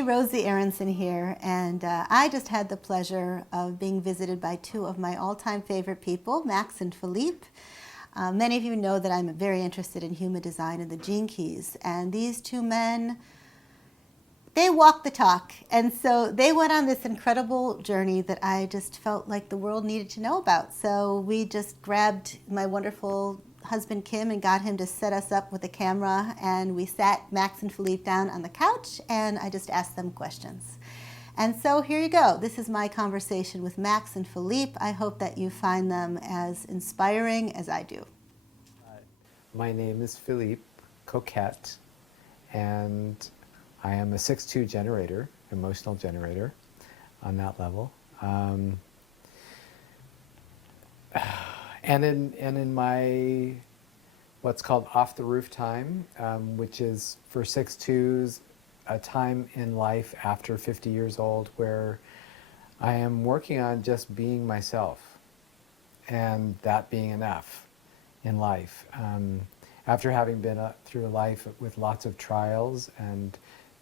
Hey, Rosy Aronson here, and I just had the pleasure of being visited by two of my all-time favorite people, Max and Philippe. Many of you know that I'm very interested in human design and the gene keys, and these two men, they walk the talk, and so they went on this incredible journey that I just felt like the world needed to know about. So we just grabbed my wonderful husband Kim and got him to set us up with a camera, and we sat Max and Philippe down on the couch, and I just asked them questions. And so here you go. This is my conversation with Max and Philippe. I hope that you find them as inspiring as I do. My name is Philippe Coquet, and I am a 6-2 generator, emotional generator on that level. And in my what's called off the roof time, which is for 6-2s, a time in life after 50 years old where I am working on just being myself and that being enough in life. After having been through a life with lots of trials and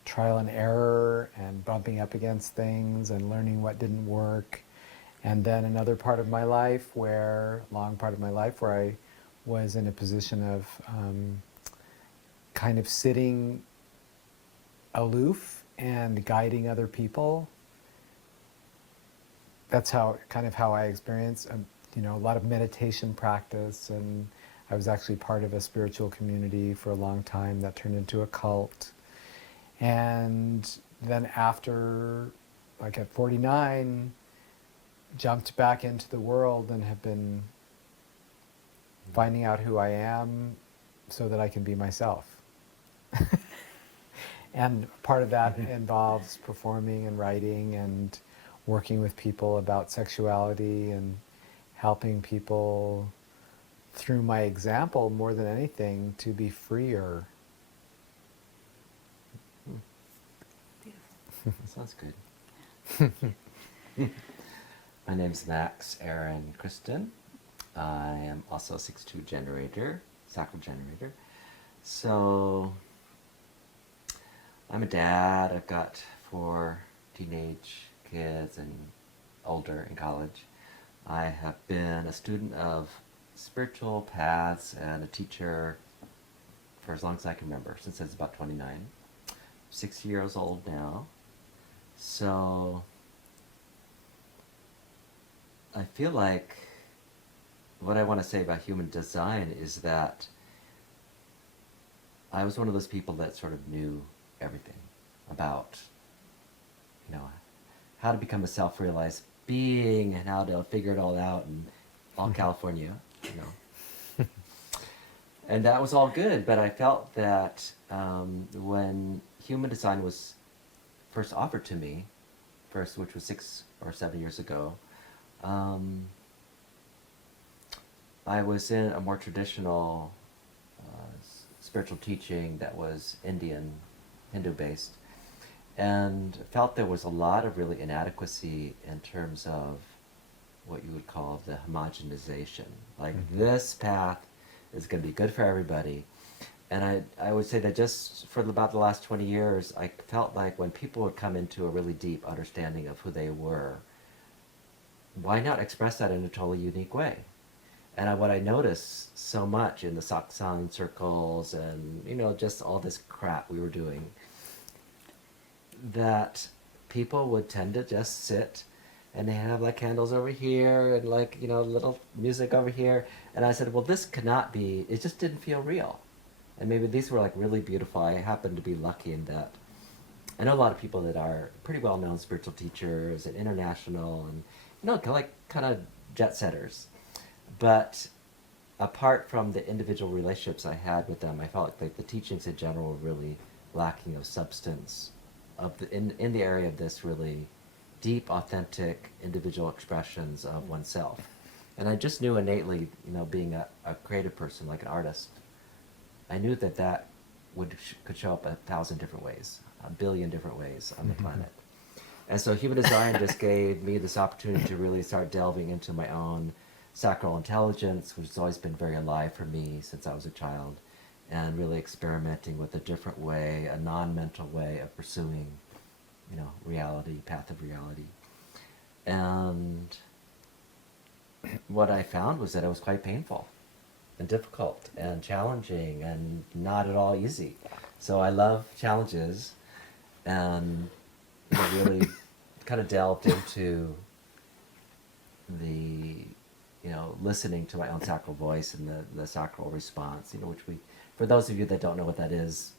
trial and error and bumping up against things and learning what didn't work, and then another part of my life long part of my life where I was in a position of kind of sitting aloof and guiding other people. That's how I experienced a lot of meditation practice, and I was actually part of a spiritual community for a long time that turned into a cult. And then after, like at 49, jumped back into the world and have been finding out who I am so that I can be myself. And part of that involves performing and writing and working with people about sexuality and helping people through my example more than anything to be freer. Sounds good. My name's Max Aaron Christeaan. I am also a 6-2 generator, Sacral generator. So I'm a dad. I've got 4 teenage kids and older in college. I have been a student of spiritual paths and a teacher for as long as I can remember, since I was about 29. 6 years old now. So I feel like what I want to say about human design is that I was one of those people that sort of knew everything about, how to become a self-realized being and how to figure it all out in all California, And that was all good, but I felt that when human design was first offered to me, which was 6 or 7 years ago, I was in a more traditional spiritual teaching that was Hindu-based, and felt there was a lot of really inadequacy in terms of what you would call the homogenization. Like, this path is going to be good for everybody. And I would say that just for about the last 20 years, I felt like when people would come into a really deep understanding of who they were, why not express that in a totally unique way? And what I noticed so much in the satsang circles and, just all this crap we were doing, that people would tend to just sit and they have like candles over here and like, little music over here. And I said, well, this cannot be, it just didn't feel real. And maybe these were like really beautiful. I happened to be lucky in that I know a lot of people that are pretty well-known spiritual teachers and international and, kind of jet setters. But apart from the individual relationships I had with them, I felt like the teachings in general were really lacking of substance in the area of this really deep, authentic, individual expressions of oneself. And I just knew innately, being a creative person, like an artist, I knew that could show up 1,000 different ways, 1 billion different ways on the planet. And so human design just gave me this opportunity to really start delving into my own sacral intelligence, which has always been very alive for me since I was a child, and really experimenting with a different way, a non-mental way of pursuing reality, path of reality. And what I found was that it was quite painful and difficult and challenging and not at all easy. So I love challenges, and really kind of delved into the listening to my own sacral voice and the sacral response, which for those of you that don't know what that is,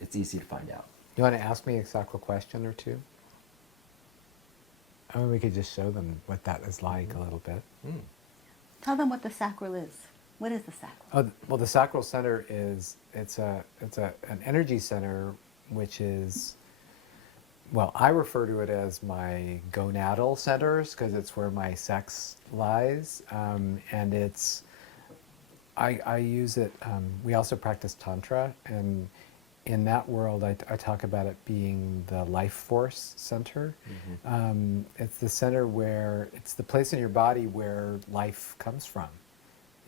it's easy to find out. You want to ask me a sacral question or two? I mean, we could just show them what that is like a little bit. Mm. Tell them what the sacral is. What is the sacral? Oh, well, the sacral center is an energy center, which is, well, I refer to it as my gonadal centers because it's where my sex lies, and I use it. We also practice tantra, and in that world, I talk about it being the life force center. Mm-hmm. It's the center where it's the place in your body where life comes from.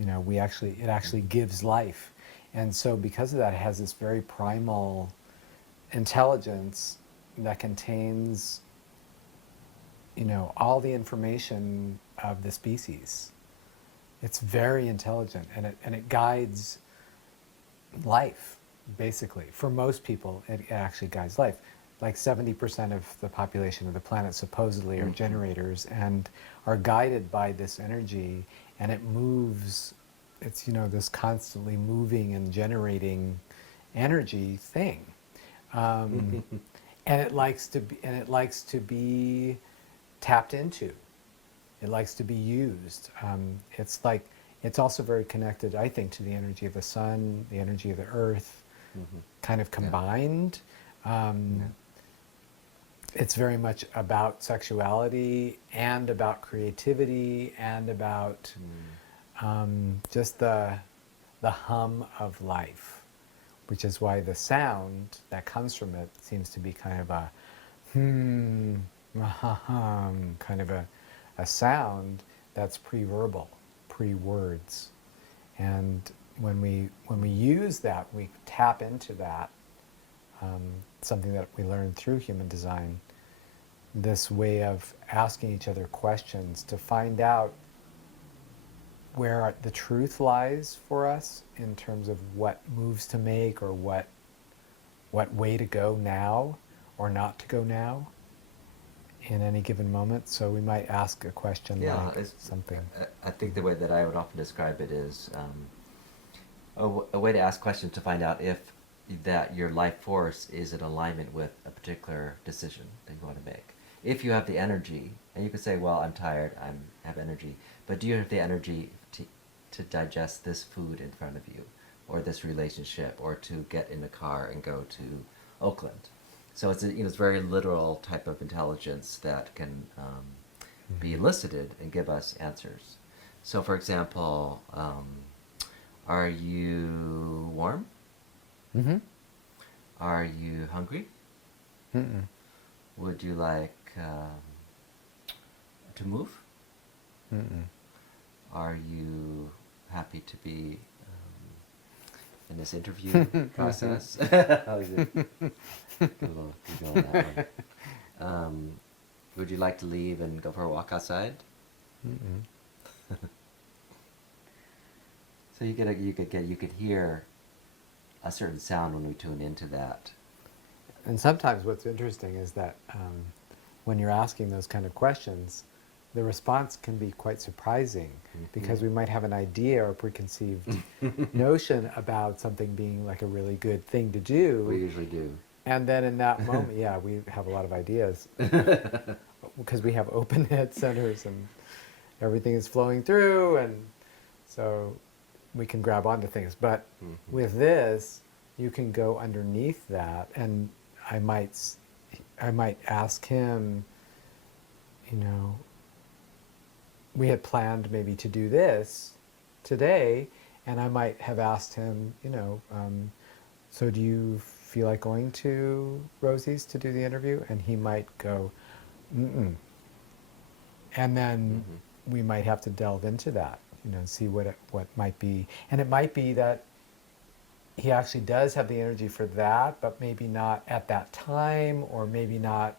It actually gives life, and so because of that, it has this very primal intelligence that contains, all the information of the species. It's very intelligent, and it guides life, basically. For most people, it actually guides life. Like 70% of the population of the planet supposedly are generators and are guided by this energy, and it moves. It's this constantly moving and generating energy thing, and it likes to be tapped into. It likes to be used. It's also very connected, I think, to the energy of the sun, the energy of the earth, kind of combined. It's very much about sexuality and about creativity and about just the hum of life, which is why the sound that comes from it seems to be kind of a kind of a sound that's pre-verbal, pre-words. And when we use that, we tap into that, something that we learned through human design, this way of asking each other questions to find out where the truth lies for us in terms of what moves to make or what way to go now or not to go now in any given moment. So we might ask a question like something. I think the way that I would often describe it is a way to ask questions to find out if that your life force is in alignment with a particular decision that you want to make. If you have the energy, and you could say, well, I'm tired, I have energy, but do you have the energy to digest this food in front of you, or this relationship, or to get in a car and go to Oakland? So it's it's very literal type of intelligence that can be elicited and give us answers. So, for example, are you warm? Mm-hmm. Are you hungry? Mm-mm. Would you like to move? Mm-mm. Are you happy to be in this interview process? How is it? You go on that one. Would you like to leave and go for a walk outside? Mm-mm. So you could hear a certain sound when we tune into that. And sometimes what's interesting is that when you're asking those kind of questions, the response can be quite surprising because we might have an idea or preconceived notion about something being like a really good thing to do. We usually do. And then in that moment, we have a lot of ideas because we have open head centers and everything is flowing through, and so we can grab onto things. But with this, you can go underneath that, and I might ask him, we had planned maybe to do this today, and I might have asked him, so do you feel like going to Rosy's to do the interview? And he might go, mm-mm. And then we might have to delve into that, see what might be. And it might be that he actually does have the energy for that, but maybe not at that time, or maybe not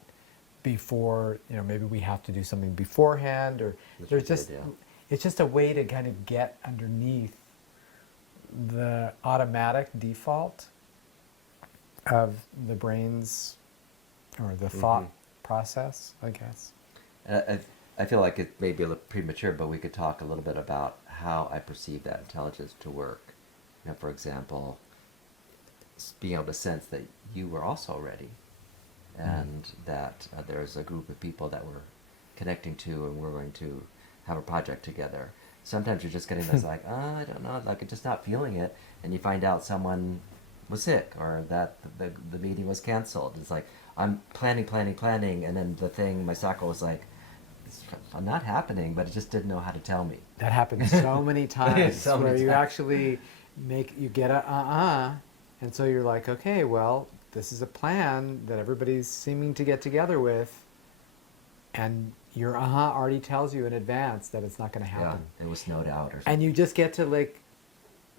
before, maybe we have to do something beforehand, or Which there's we just, did, yeah. it's just a way to kind of get underneath the automatic default of the brain's, or the thought process, I guess. And I feel like it may be a little premature, but we could talk a little bit about how I perceive that intelligence to work. For example, being able to sense that you were also ready, and that there's a group of people that we're connecting to, and we're going to have a project together. Sometimes you're just getting this like, oh, I don't know, like just not feeling it, and you find out someone was sick, or that the meeting was canceled. It's like, I'm planning, and then the thing, my sacral was like, it's not happening, but it just didn't know how to tell me. That happens so many times, So many where you times. actually you get a and so you're like, okay, well, this is a plan that everybody's seeming to get together with, and your already tells you in advance that it's not going to happen. Yeah, it was snowed out or something. And you just get to like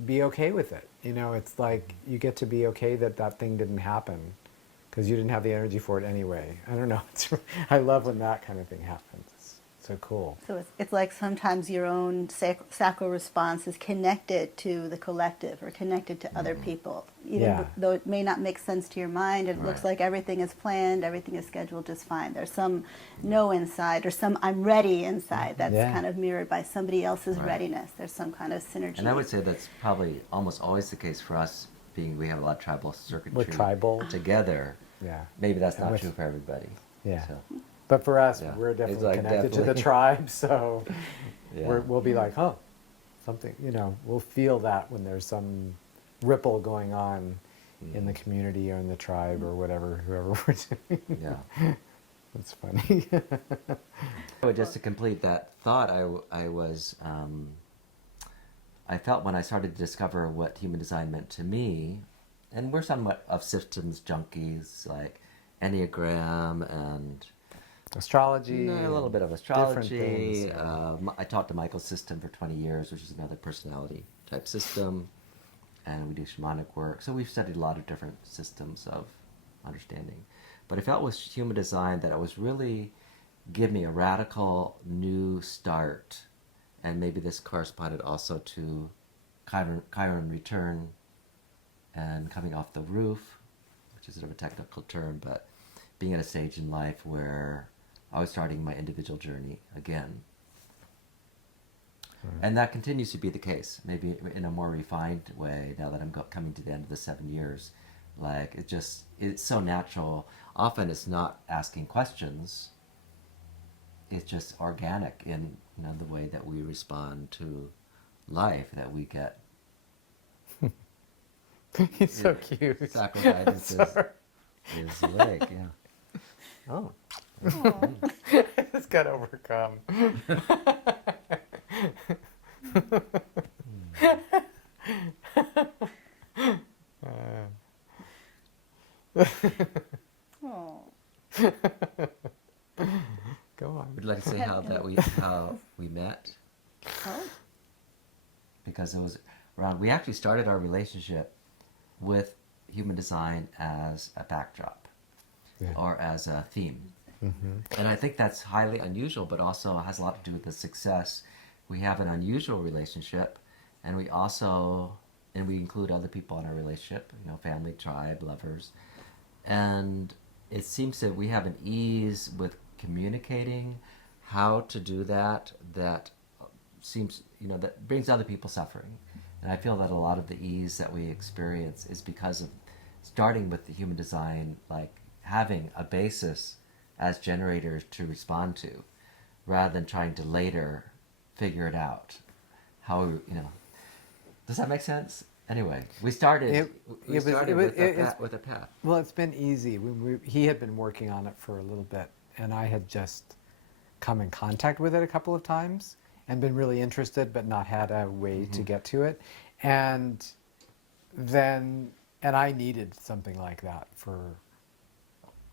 be okay with it. It's like you get to be okay that that thing didn't happen because you didn't have the energy for it anyway. I don't know. I love when that kind of thing happens. It's so cool. So it's like sometimes your own sacral response is connected to the collective or connected to other people. Even Yeah. though it may not make sense to your mind, it looks Right. like everything is planned, everything is scheduled just fine. There's some no inside, or some I'm ready inside that's Yeah. kind of mirrored by somebody else's Right. readiness. There's some kind of synergy. And I would say that's probably almost always the case for us, being we have a lot of tribal circuitry We're tribal. together. Yeah. Maybe that's And not with- true for everybody. Yeah. So, But for us, Yeah. we're It's definitely like connected to the definitely- tribe, so yeah. we'll be like, oh, something, we'll feel that when there's some ripple going on in the community or in the tribe or whatever, whoever we're doing. Yeah. That's funny. But just to complete that thought, I felt when I started to discover what human design meant to me, and we're somewhat of systems junkies, like Enneagram and Astrology. a little bit of different astrology. things, yeah. I taught the Michael system for 20 years, which is another personality type system, and we do shamanic work. So we've studied a lot of different systems of understanding. But I felt with human design that it was really give me a radical new start, and maybe this corresponded also to Chiron return and coming off the roof, which is sort of a technical term, but being at a stage in life where I was starting my individual journey again. And that continues to be the case, maybe in a more refined way now that I'm coming to the end of the 7 years. Like, it's so natural. Often it's not asking questions. It's just organic in the way that we respond to life, that we get He's so cute. sacral guidance Sorry. is awake, yeah. Oh. It's got overcome. Oh. Go on. Would you like to say how we met? Oh. Because it was around. We actually started our relationship with human design as a backdrop, Yeah. or as a theme. And I think that's highly unusual, but also has a lot to do with the success. We have an unusual relationship, and we include other people in our relationship, family, tribe, lovers. And it seems that we have an ease with communicating how to do that seems, that brings other people suffering. And I feel that a lot of the ease that we experience is because of starting with the human design, like having a basis as generators to respond to, rather than trying to later figure it out. Does that make sense? Anyway, we started with a path. Well, it's been easy. He had been working on it for a little bit, and I had just come in contact with it a couple of times and been really interested, but not had a way to get to it. And I needed something like that for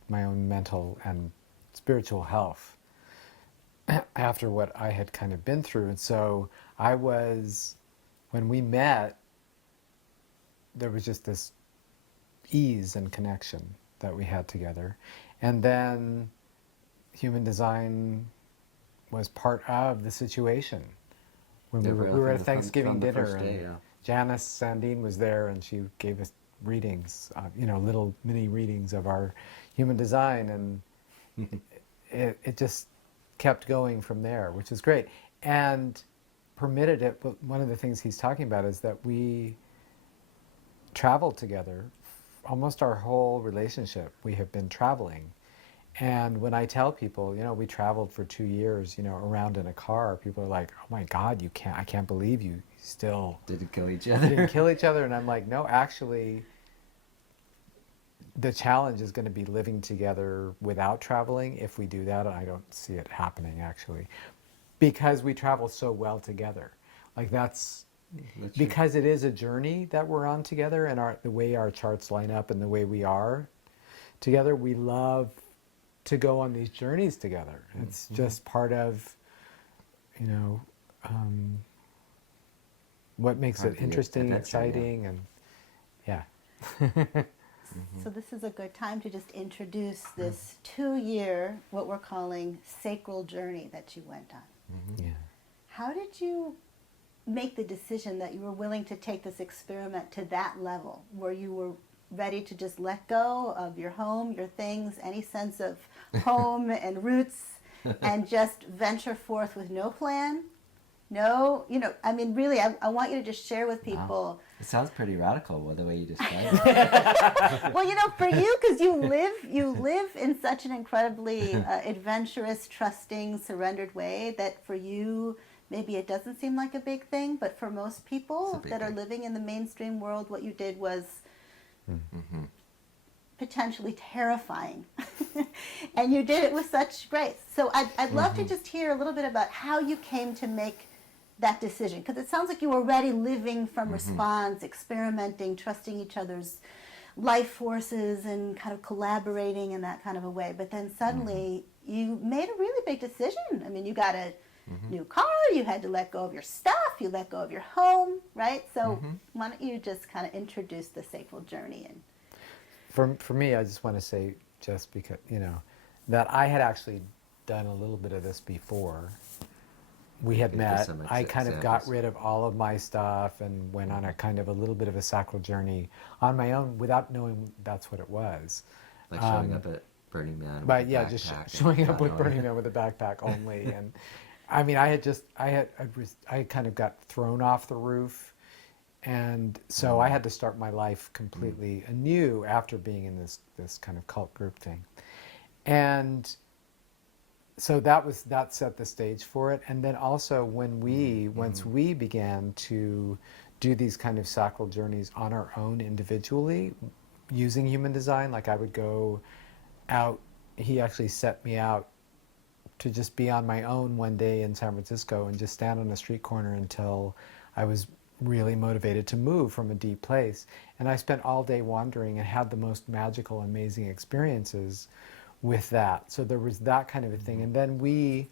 my own mental and spiritual health after what I had kind of been through. And so when we met, there was just this ease and connection that we had together. And then human design was part of the situation. When Yeah, we were at a Thanksgiving from the dinner, first day, and yeah. Janice Sandine was there, and she gave us readings, little mini readings of our human design, and it just kept going from there, which is great. And permitted it, but one of the things he's talking about is that we traveled together. Almost our whole relationship, we have been traveling. And when I tell people, we traveled for 2 years, around in a car, people are like, "Oh my God, I can't believe you still Didn't kill each other. didn't kill each other." And I'm like, no, actually, the challenge is going to be living together without traveling. If we do that, I don't see it happening, actually, because we travel so well together. Like That's true. because it is a journey that we're on together, and the way our charts line up and the way we are together, we love to go on these journeys together. It's just part of, what makes Part it of the interesting, adventure, yeah. exciting, and yeah. So this is a good time to just introduce this 2-year, what we're calling sacral journey that you went on. Yeah. How did you make the decision that you were willing to take this experiment to that level, where you were ready to just let go of your home, your things, any sense of home and roots, and just venture forth with no plan? No, really, I want you to just share with people. Wow. It sounds pretty radical, the way you describe it. Well, for you, because you live in such an incredibly adventurous, trusting, surrendered way that for you, maybe it doesn't seem like a big thing, but for most people that are living in the mainstream world, what you did was potentially terrifying. And you did it with such grace. So I'd love to just hear a little bit about how you came to make that decision, because it sounds like you were already living from response, experimenting, trusting each other's life forces, and kind of collaborating in that kind of a way. But then suddenly you made a really big decision. I mean, you got a new car, you had to let go of your stuff, you let go of your home, right? So why don't you just kind of introduce the sacral journey? And For me, I just want to say, just because, that I had actually done a little bit of this before. We had Give met. some I kind of got examples. rid of all of my stuff and went on a kind of a little bit of a sacral journey on my own without knowing that's what it was. Like showing up at Burning Man. But with a yeah, just backpack and showing up not with knowing- Burning Man with a backpack only. And I mean, I kind of got thrown off the roof. And so I had to start my life completely anew after being in this kind of cult group thing. And so that set the stage for it. And then also when once we began to do these kind of sacral journeys on our own individually, using human design, like I would go out, he actually set me out to just be on my own one day in San Francisco and just stand on a street corner until I was really motivated to move from a deep place. And I spent all day wandering and had the most magical, amazing experiences with that. So there was that kind of a thing. And then we,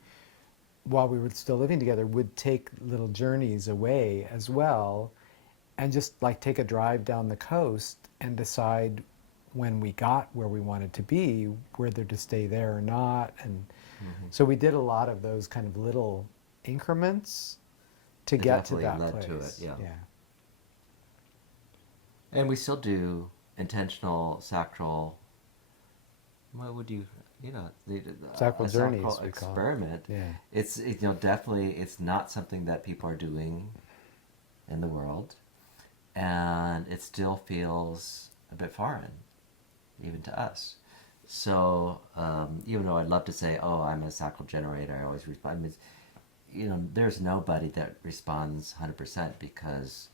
while we were still living together, would take little journeys away as well, and just like take a drive down the coast and decide when we got where we wanted to be, whether to stay there or not. And so we did a lot of those kind of little increments to It get to definitely that led to place. it, yeah. And we still do intentional sacral. What would you, the Sacral a journeys, sacral we call it. experiment. Yeah. It's definitely it's not something that people are doing in the world, and it still feels a bit foreign, even to us. So even though I'd love to say, oh, I'm a sacral generator, I always respond. I mean, there's nobody that responds 100% because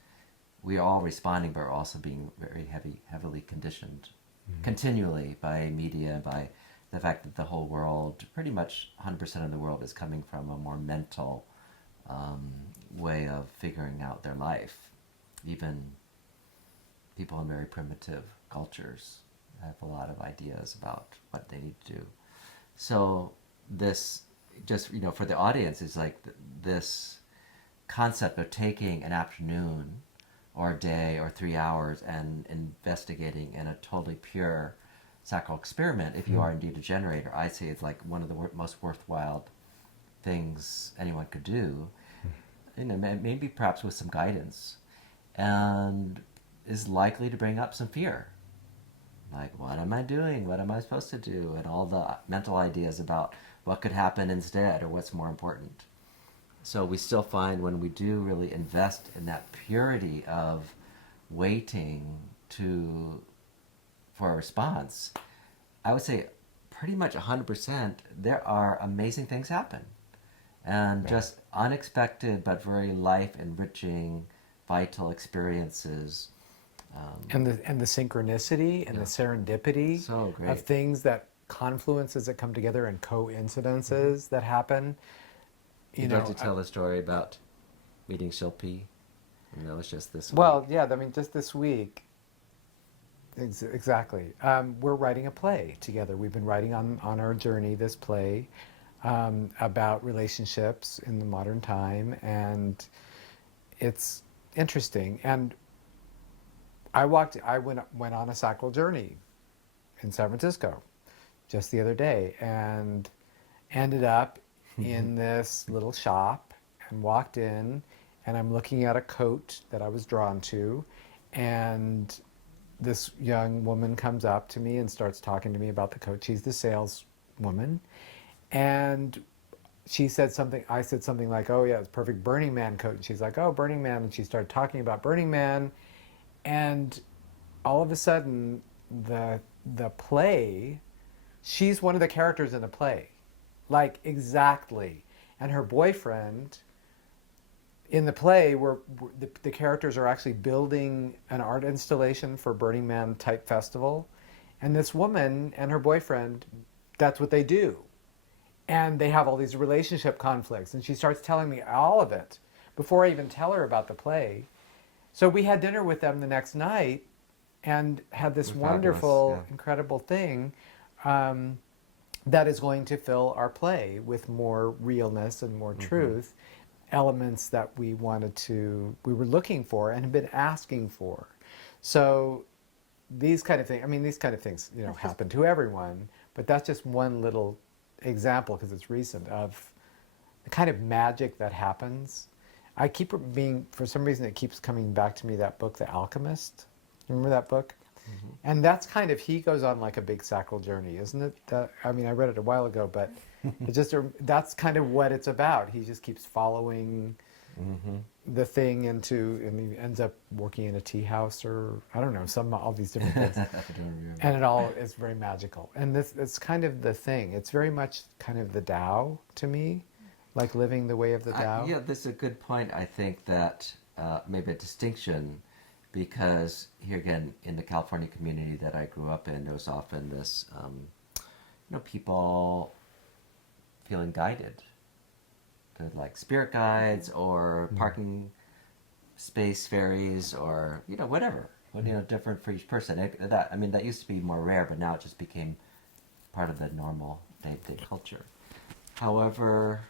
we are all responding, but we're also being very heavily conditioned continually by media, by the fact that the whole world, pretty much 100% of the world, is coming from a more mental way of figuring out their life. Even people in very primitive cultures have a lot of ideas about what they need to do. So this, just for the audience, is like this concept of taking an afternoon or a day or 3 hours and investigating in a totally pure sacral experiment, if you are indeed a generator, I say it's like one of the most worthwhile things anyone could do, you know, maybe perhaps with some guidance, and is likely to bring up some fear. Like, what am I doing? What am I supposed to do? And all the mental ideas about what could happen instead or what's more important. So we still find when we do really invest in that purity of waiting for a response, I would say pretty much 100%, there are amazing things happen. And just unexpected but very life-enriching, vital experiences. And the synchronicity and the serendipity So great. of things, that confluences that come together, and coincidences that happen. You know, to tell the story about meeting Shilpi, and that was just this well, week. yeah, I mean, just this week, exactly. We're writing a play together. We've been writing on our journey this play about relationships in the modern time, and it's interesting. And I went on a sacral journey in San Francisco just the other day, and ended up in this little shop, and walked in, and I'm looking at a coat that I was drawn to, and this young woman comes up to me and starts talking to me about the coat. She's the saleswoman, and she said something. I said something like, "Oh yeah, it's a perfect Burning Man coat," and she's like, "Oh, Burning Man," and she started talking about Burning Man, and all of a sudden, the play, she's one of the characters in the play, like exactly. And her boyfriend in the play, where the characters are actually building an art installation for Burning Man type festival, and this woman and her boyfriend, that's what they do, and they have all these relationship conflicts, and she starts telling me all of it before I even tell her about the play. So we had dinner with them the next night, and had this wonderful, incredible thing that is going to fill our play with more realness and more truth, elements that we were looking for and have been asking for. So these kind of things, you know, happen to everyone, but that's just one little example, because it's recent, of the kind of magic that happens. For some reason, it keeps coming back to me, that book, The Alchemist. Remember that book? And that's kind of, he goes on like a big sacral journey, isn't it? I mean, I read it a while ago, but that's kind of what it's about. He just keeps following the thing and he ends up working in a tea house, or I don't know, all these different things. I don't remember. And it all is very magical. And it's kind of the thing. It's very much kind of the Tao to me, like living the way of the Tao. Yeah, this is a good point. I think that maybe a distinction, because here again, in the California community that I grew up in, there was often this, people feeling guided. They're like spirit guides or parking space fairies, or, whatever. Different for each person. That used to be more rare, but now it just became part of the normal day-to-day culture. However,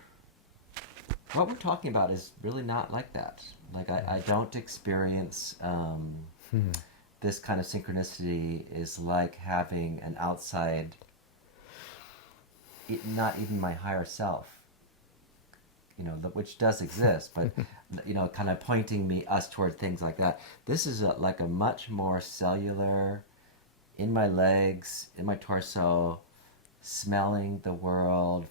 what we're talking about is really not like that. Like, I don't experience this kind of synchronicity is like having an outside, not even my higher self, which does exist, but, kind of pointing us toward things like that. This is like a much more cellular, in my legs, in my torso, smelling the world,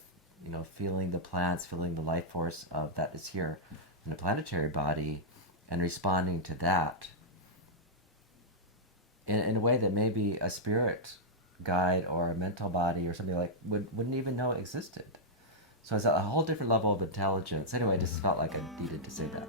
feeling the plants, feeling the life force of that is here in the planetary body, and responding to that in a way that maybe a spirit guide or a mental body or something like wouldn't even know existed. So it's a whole different level of intelligence. Anyway, I just felt like I needed to say that.